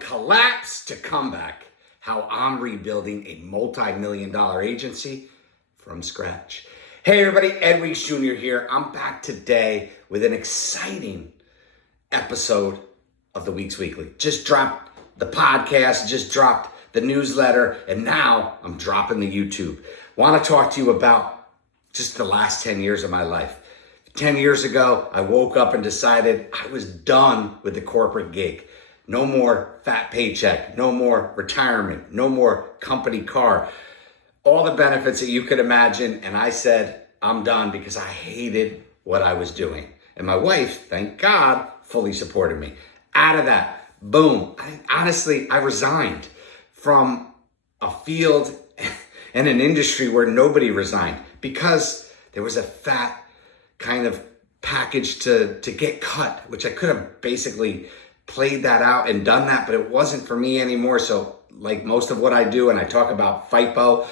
collapse to comeback, how I'm rebuilding a multi-million-dollar agency from scratch. Hey everybody, Ed Weeks Jr. here. I'm back today with an exciting episode of the Weeks Weekly. Just dropped the podcast, just dropped the newsletter, and now I'm dropping the YouTube. Want to talk to you about just the last 10 years of my life. 10 years ago, I woke up and decided I was done with the corporate gig. No more fat paycheck, no more retirement, no more company car, all the benefits that you could imagine. And I said, I'm done because I hated what I was doing. And my wife, thank God, fully supported me. Out of that, boom. I resigned from a field and an industry where nobody resigned because there was a fat kind of package to get cut, which I could have basically played that out and done that, but it wasn't for me anymore. So like most of what I do, and I talk about FIPO,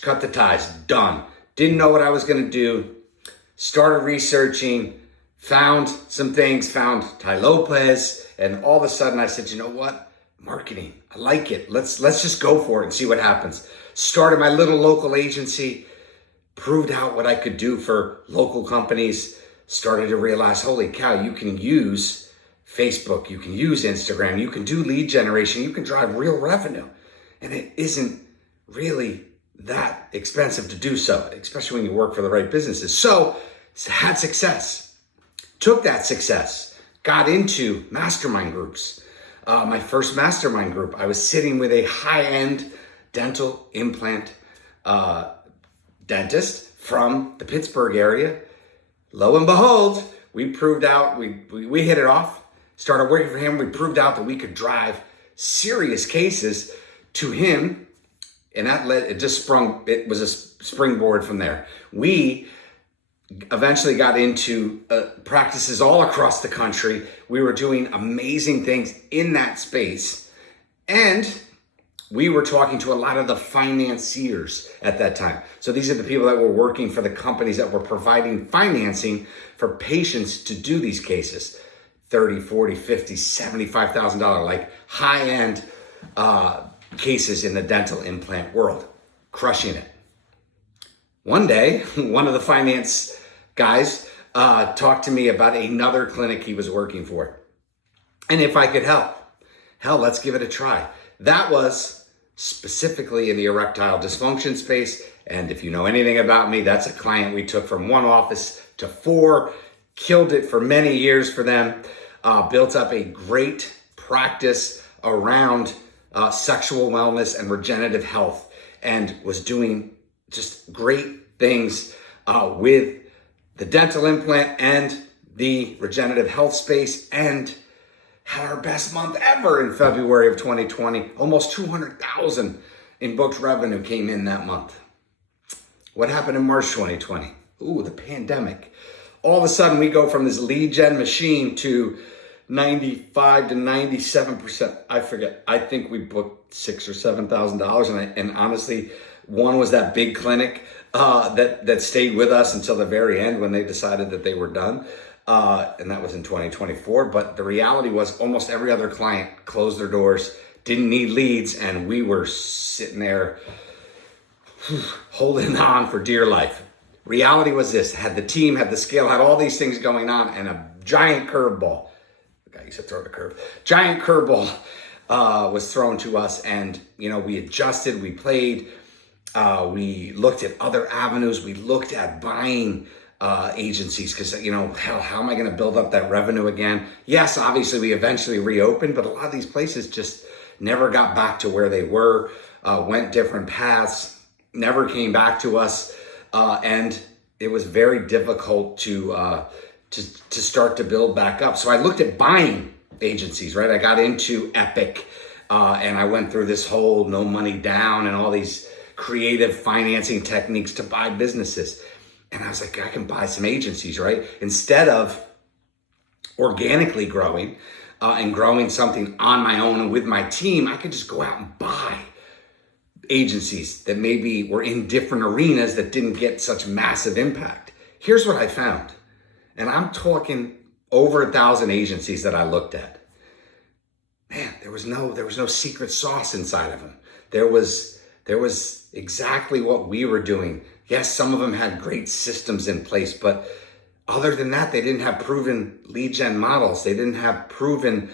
cut the ties, done. Didn't know what I was going to do. Started researching, found some things, found Tai Lopez, and all of a sudden I said, you know what? Marketing, I like it. Let's just go for it and see what happens. Started my little local agency, proved out what I could do for local companies, started to realize, holy cow, you can use Facebook, you can use Instagram, you can do lead generation, you can drive real revenue. And it isn't really that expensive to do so, especially when you work for the right businesses. So had success, took that success, got into mastermind groups. My first mastermind group, I was sitting with a high-end dental implant dentist from the Pittsburgh area. Lo and behold, we proved out, we hit it off, started working for him. We proved out that we could drive serious cases to him. And that it was a springboard from there. We eventually got into practices all across the country. We were doing amazing things in that space. And we were talking to a lot of the financiers at that time. So these are the people that were working for the companies that were providing financing for patients to do these cases. $30, $40, $50, $75,000, like high-end cases in the dental implant world. Crushing it. One day, one of the finance guys talked to me about another clinic he was working for. And if I could help. Hell, let's give it a try. That was specifically in the erectile dysfunction space. And if you know anything about me, that's a client we took from one office to 4, killed it for many years for them, built up a great practice around sexual wellness and regenerative health, and was doing just great things with the dental implant and the regenerative health space, and had our best month ever in February of 2020. Almost 200,000 in booked revenue came in that month. What happened in March 2020? Ooh, the pandemic. All of a sudden we go from this lead gen machine to 95 to 97%. I forget. I think we booked $6,000 or $7,000. And honestly, one was that big clinic that stayed with us until the very end when they decided that they were done. And that was in 2024. But the reality was almost every other client closed their doors, didn't need leads, and we were sitting there holding on for dear life. Reality was this: had the team, had the scale, had all these things going on, and a giant curveball. The guy used to throw the curve. Giant curveball was thrown to us, and we adjusted, we played, we looked at other avenues, we looked at buying agencies, because hell, how am I going to build up that revenue again? Yes, obviously we eventually reopened, but a lot of these places just never got back to where they were, went different paths, never came back to us, and it was very difficult to start to build back up. So I looked at buying agencies, right? I got into Epic, and I went through this whole no money down and all these creative financing techniques to buy businesses. And I was like, I can buy some agencies, right? Instead of organically growing and growing something on my own and with my team, I could just go out and buy agencies that maybe were in different arenas that didn't get such massive impact. Here's what I found. And I'm talking over 1,000 agencies that I looked at. man, there was no secret sauce inside of them. There was exactly what we were doing. Yes, some of them had great systems in place, but other than that, they didn't have proven lead gen models. They didn't have proven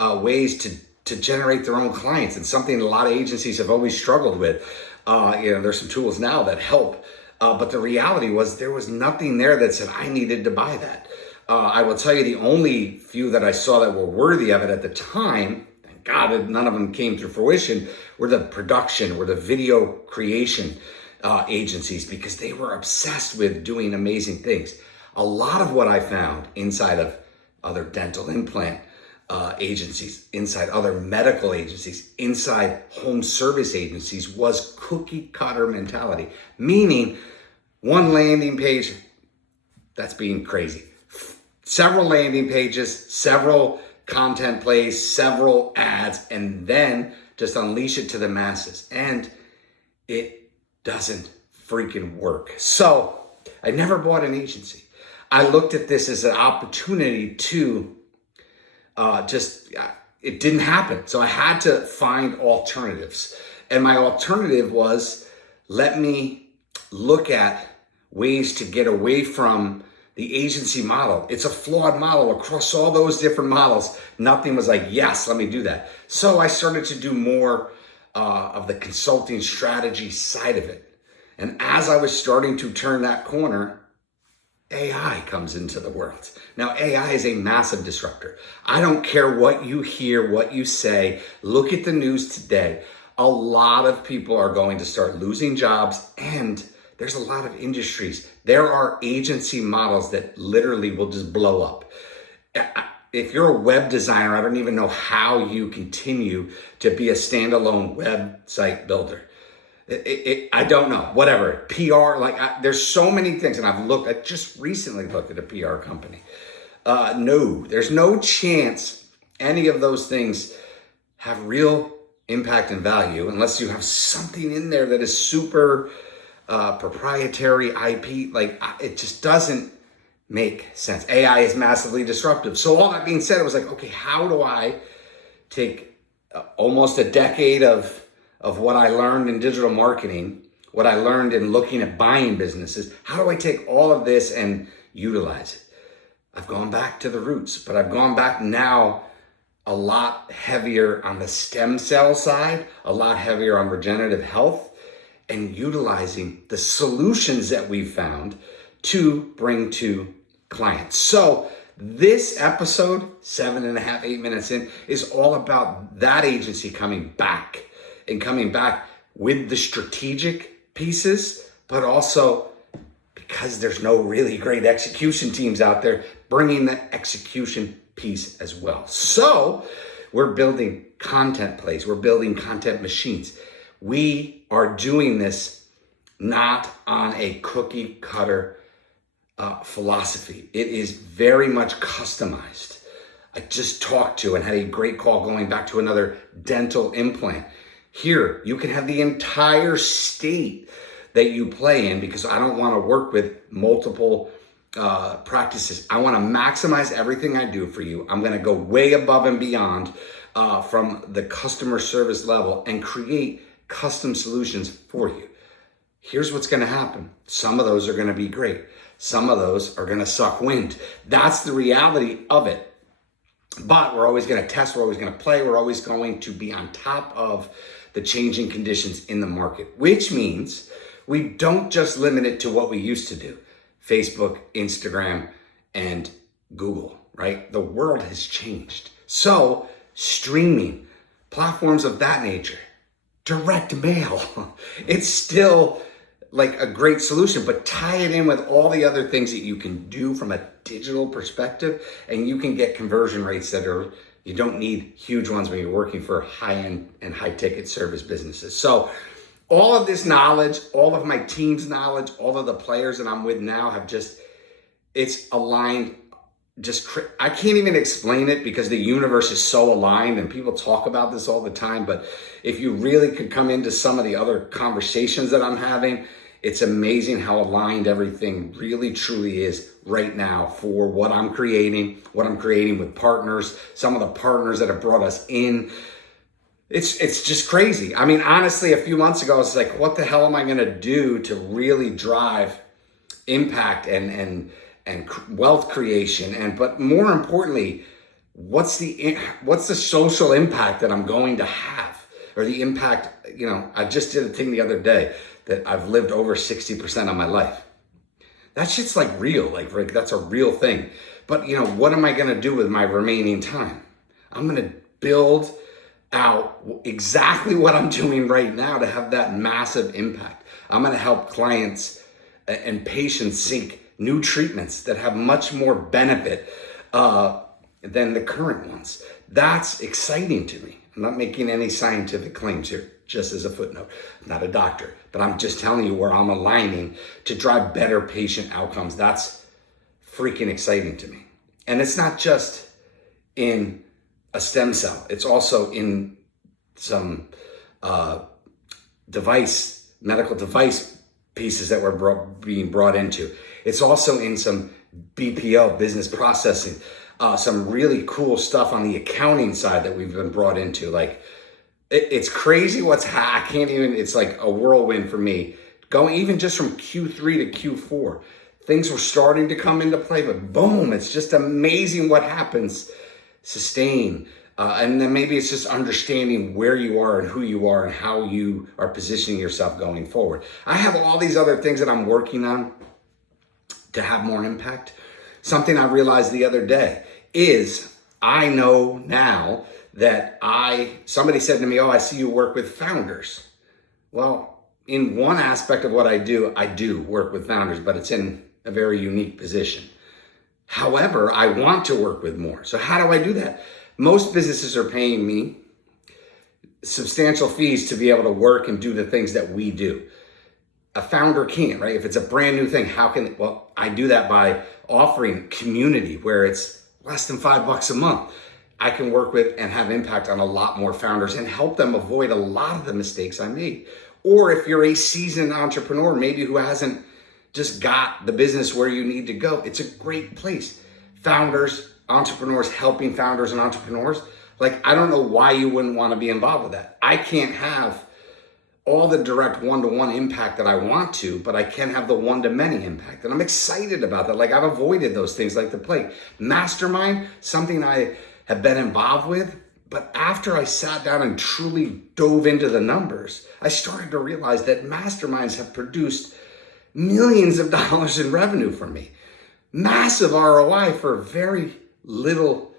ways to generate their own clients. And something a lot of agencies have always struggled with. There's some tools now that help. But the reality was there was nothing there that said I needed to buy that. I will tell you the only few that I saw that were worthy of it at the time, thank God none of them came to fruition, were the production, were the video creation agencies, because they were obsessed with doing amazing things. A lot of what I found inside of other dental implant agencies, inside other medical agencies, inside home service agencies was cookie cutter mentality, meaning one landing page, that's being crazy. Several landing pages, several content plays, several ads, and then just unleash it to the masses. And it doesn't freaking work. So I never bought an agency. I looked at this as an opportunity to it didn't happen. So I had to find alternatives. And my alternative was, let me look at ways to get away from the agency model. It's a flawed model across all those different models. Nothing was like, yes, let me do that. So I started to do more of the consulting strategy side of it. And as I was starting to turn that corner, AI comes into the world. Now, AI is a massive disruptor. I don't care what you hear, what you say. Look at the news today. A lot of people are going to start losing jobs, and there's a lot of industries. There are agency models that literally will just blow up. If you're a web designer, I don't even know how you continue to be a standalone website builder. I don't know, whatever, PR, there's so many things. And I just recently looked at a PR company. No, there's no chance any of those things have real impact and value unless you have something in there that is super proprietary IP. It just doesn't make sense. AI is massively disruptive. So all that being said, it was like, okay, how do I take almost a decade of what I learned in digital marketing, what I learned in looking at buying businesses, how do I take all of this and utilize it? I've gone back to the roots, but I've gone back now a lot heavier on the stem cell side, a lot heavier on regenerative health, and utilizing the solutions that we've found to bring to clients. So this episode, 7.5, 8 minutes in, is all about that agency coming back with the strategic pieces, but also because there's no really great execution teams out there, bringing the execution piece as well. So we're building content plays. We're building content machines. We are doing this not on a cookie cutter philosophy. It is very much customized. I just talked to and had a great call going back to another dental implant. Here, you can have the entire state that you play in, because I don't want to work with multiple practices. I want to maximize everything I do for you. I'm going to go way above and beyond from the customer service level and create custom solutions for you. Here's what's going to happen. Some of those are going to be great. Some of those are going to suck wind. That's the reality of it. But we're always going to test. We're always going to play. We're always going to be on top of the changing conditions in the market, which means we don't just limit it to what we used to do. Facebook, Instagram, and Google, right? The world has changed. So streaming, platforms of that nature, direct mail, it's still like a great solution, but tie it in with all the other things that you can do from a digital perspective, and you can get conversion rates that are, you don't need huge ones when you're working for high-end and high-ticket service businesses. So all of this knowledge, all of my team's knowledge, all of the players that I'm with now have just, it's aligned. I can't even explain it because the universe is so aligned, and people talk about this all the time. But if you really could come into some of the other conversations that I'm having, It's amazing how aligned everything really truly is right now for what I'm creating with partners, some of the partners that have brought us in. It's just crazy. I mean, honestly, a few months ago, I was like, what the hell am I going to do to really drive impact and wealth creation? But more importantly, what's the social impact that I'm going to have, or the impact? I just did a thing the other day that I've lived over 60% of my life. That shit's like real, like that's a real thing. But what am I going to do with my remaining time? I'm going to build out exactly what I'm doing right now to have that massive impact. I'm going to help clients and patients seek new treatments that have much more benefit than the current ones. That's exciting to me. I'm not making any scientific claims here, just as a footnote. I'm not a doctor, but I'm just telling you where I'm aligning to drive better patient outcomes. That's freaking exciting to me. And it's not just in a stem cell. It's also in some medical device pieces that we're being brought into. It's also in some BPO, business processing, some really cool stuff on the accounting side that we've been brought into. Like, it's crazy I can't even, it's like a whirlwind for me. Going even just from Q3 to Q4, things were starting to come into play, but boom, it's just amazing what happens. Sustain. And then maybe it's just understanding where you are and who you are and how you are positioning yourself going forward. I have all these other things that I'm working on to have more impact. Something I realized the other day is I know now that somebody said to me, oh, I see you work with founders. Well, in one aspect of what I do work with founders, but it's in a very unique position. However, I want to work with more. So how do I do that? Most businesses are paying me substantial fees to be able to work and do the things that we do. A founder can't, right? If it's a brand new thing, well, I do that by offering community where it's less than $5 a month. I can work with and have impact on a lot more founders and help them avoid a lot of the mistakes I made. Or if you're a seasoned entrepreneur, maybe who hasn't just got the business where you need to go, it's a great place. Founders, entrepreneurs, helping founders and entrepreneurs. Like, I don't know why you wouldn't want to be involved with that. I can't have all the direct one-to-one impact that I want to, but I can have the one-to-many impact. And I'm excited about that. Like, I've avoided those things like the plague. Mastermind, something I have been involved with, but after I sat down and truly dove into the numbers, I started to realize that masterminds have produced millions of dollars in revenue for me. Massive ROI for very little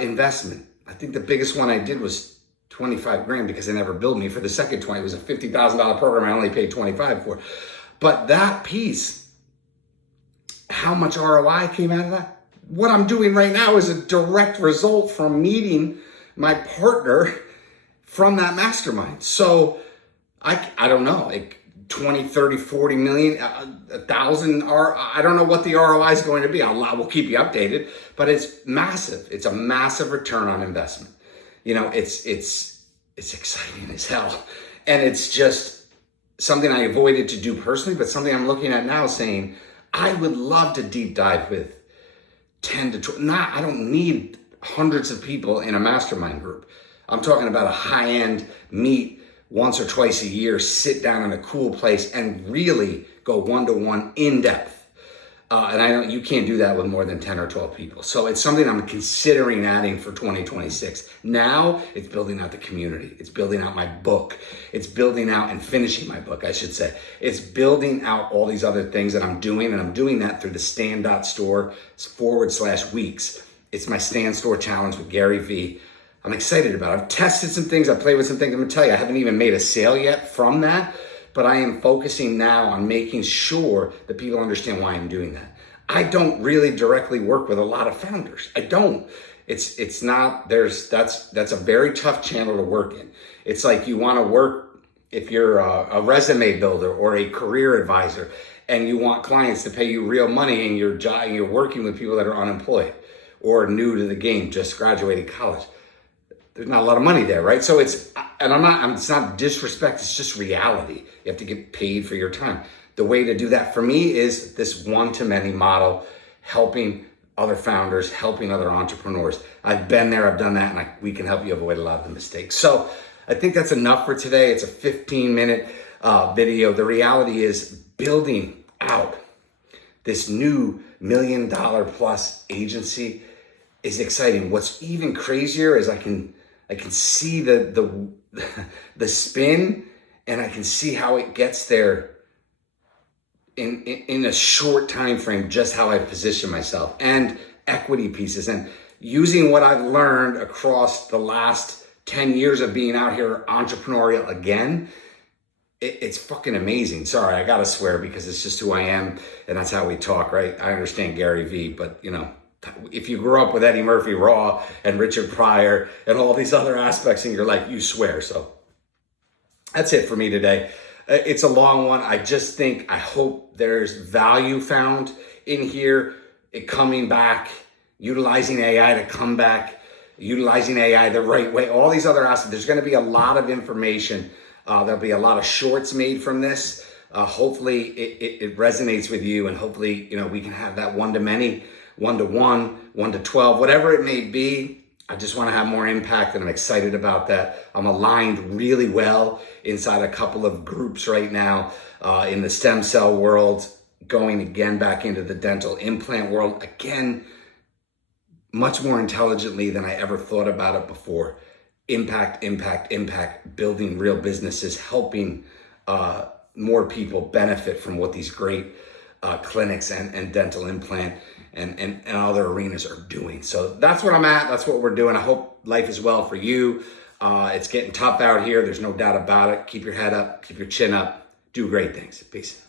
investment. I think the biggest one I did was 25 grand because they never billed me for the second 20. It was a $50,000 program. I only paid 25 for. But that piece, how much ROI came out of that? What I'm doing right now is a direct result from meeting my partner from that mastermind. So I don't know, like 20, 30, 40 million, 1,000, I don't know what the ROI is going to be. We'll keep you updated, but it's massive. It's a massive return on investment. It's exciting as hell. And it's just something I avoided to do personally, but something I'm looking at now saying, I would love to deep dive with 10 to 12. I don't need hundreds of people in a mastermind group. I'm talking about a high-end meet once or twice a year, sit down in a cool place and really go one-to-one in depth. And I know you can't do that with more than 10 or 12 people. So it's something I'm considering adding for 2026. Now it's building out the community. It's building out my book. It's building out and finishing my book, I should say. It's building out all these other things that I'm doing. And I'm doing that through the stand.store/weeks. It's my Stand Store Challenge with Gary Vee. I'm excited about it. I've tested some things. I've played with some things. I'm going to tell you, I haven't even made a sale yet from that. But I am focusing now on making sure that people understand why I'm doing that. I don't really directly work with a lot of founders. I don't. It's not, that's a very tough channel to work in. It's like you want to work, if you're a resume builder or a career advisor and you want clients to pay you real money and you're working with people that are unemployed or new to the game, just graduated college. There's not a lot of money there, right? So it's not disrespect, it's just reality. You have to get paid for your time. the way to do that for me is this one-to-many model, helping other founders, helping other entrepreneurs. I've been there, I've done that, and we can help you avoid a lot of the mistakes. So I think that's enough for today. It's a 15-minute video. The reality is building out this new $1 million plus agency is exciting. What's even crazier is I can see the spin, and I can see how it gets there in a short time frame, just how I position myself and equity pieces, and using what I've learned across the last 10 years of being out here entrepreneurial again. It's fucking amazing. Sorry, I gotta swear because it's just who I am and that's how we talk, right? I understand Gary Vee, but you know, if you grew up with Eddie Murphy Raw and Richard Pryor and all these other aspects in your life, you swear. So that's it for me today. It's a long one. I hope there's value found in here, it coming back, utilizing AI to come back, utilizing AI the right way, all these other aspects. There's gonna be a lot of information. There'll be a lot of shorts made from this. Hopefully it resonates with you, and hopefully, you know, we can have that one-to-many, 1-to-1, 1-to-12, whatever it may be. I just want to have more impact, and I'm excited about that. I'm aligned really well inside a couple of groups right now in the stem cell world, going again back into the dental implant world, again, much more intelligently than I ever thought about it before. Impact, building real businesses, helping more people benefit from what these great clinics and dental implant and other arenas are doing. So that's where I'm at. That's what we're doing. I hope life is well for you. It's getting tough out here. There's no doubt about it. Keep your head up, keep your chin up, do great things. Peace.